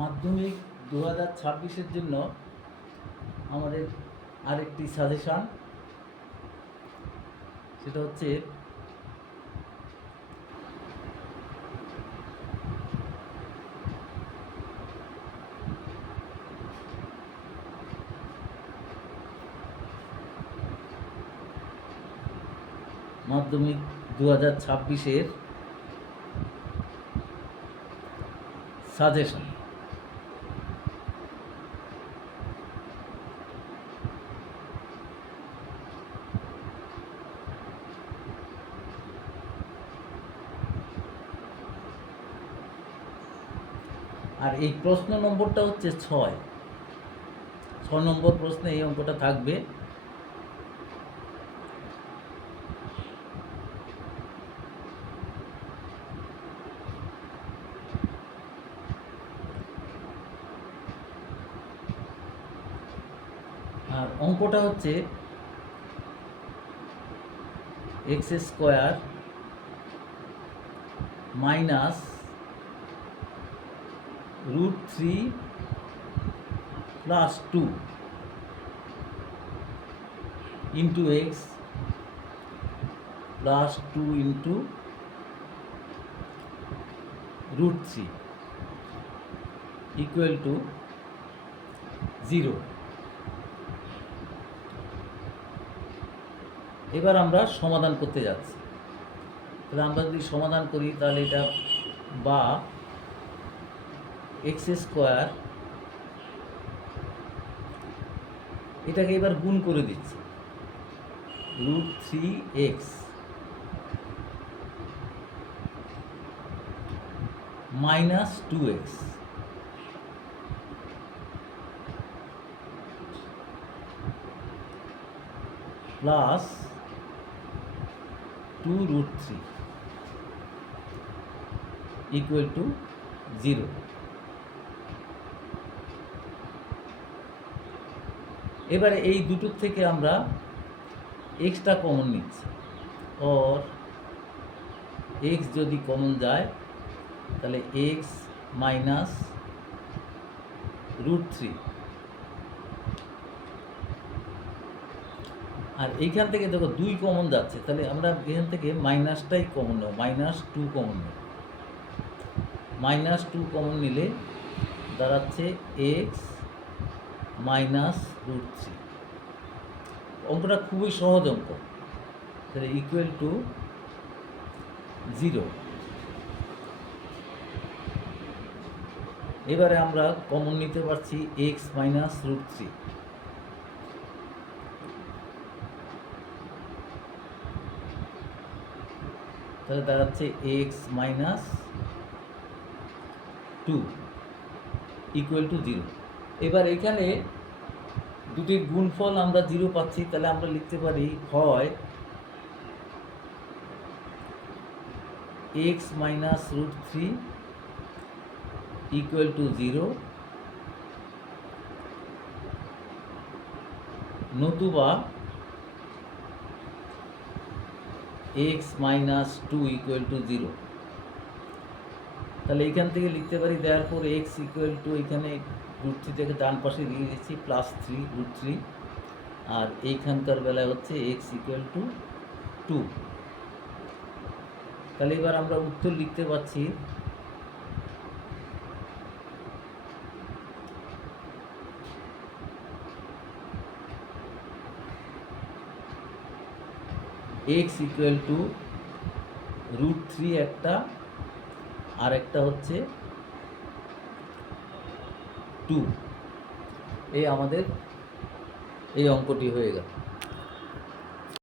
মাধ্যমিক দু হাজার ছাব্বিশের জন্য আমাদের আরেকটি সাজেশান সেটা হচ্ছে, মাধ্যমিক দু হাজার ছাব্বিশের সাজেশন আর এই প্রশ্ন নম্বরটা হচ্ছে ছয়। ছ নম্বর প্রশ্নে এই অঙ্কটা থাকবে। আর অঙ্কটা হচ্ছে X square minus root three plus two into X plus two into root three equal to zero এবার আমরা সমাধান করতে যাচ্ছি। তাহলে আমরা যদি সমাধান করি, তাহলে এটা বা এক্স স্কোয়ার, এটাকে এবার গুণ করে দিচ্ছি। Root three x minus two x. Plus two root three equal to zero. এবারে এই দুটোর থেকে আমরা এক্সটা কমন নিচ্ছি। অর এক্স যদি কমন যায়, তাহলে এক্স মাইনাস রুট থ্রি আর এইখান থেকে দেখো দুই কমন যাচ্ছে, তাহলে আমরা এখান থেকে মাইনাসটাই কমন নেব মাইনাস টু কমন নেব। মাইনাস টু কমন নিলে দাঁড়াচ্ছে এক্স মাইনাস রুট থ্রি। অঙ্কটা খুবই সহজ অঙ্ক। তাহলে ইকুয়াল টু জিরো এবারে আমরা কমন নিতে পারছি এক্স মাইনাস রুট থ্রি তাহলে দাঁড়াচ্ছে x minus two equal to zero এবার এখানে দুটির গুণফল আমরা জিরো পাচ্ছি, তাহলে আমরা লিখতে পারি হয় x minus root three equal to zero নতুবা x minus two equal to zero তাহলে এখান থেকে লিখতে পারি দেওয়ার পর এক্স ইকুয়াল টু এখানে রুট থ্রি থেকে ডান পাশে দিয়ে দিচ্ছি প্লাস থ্রি রুট থ্রি আর এইখানকার বেলায় হচ্ছে এক্স ইকুয়াল টু টু তাহলে এবার আমরা উত্তর লিখতে পারছি x equal to root three একটা, আর একটা হচ্ছে টু এই আমাদের এই অঙ্কটি হয়ে গেল।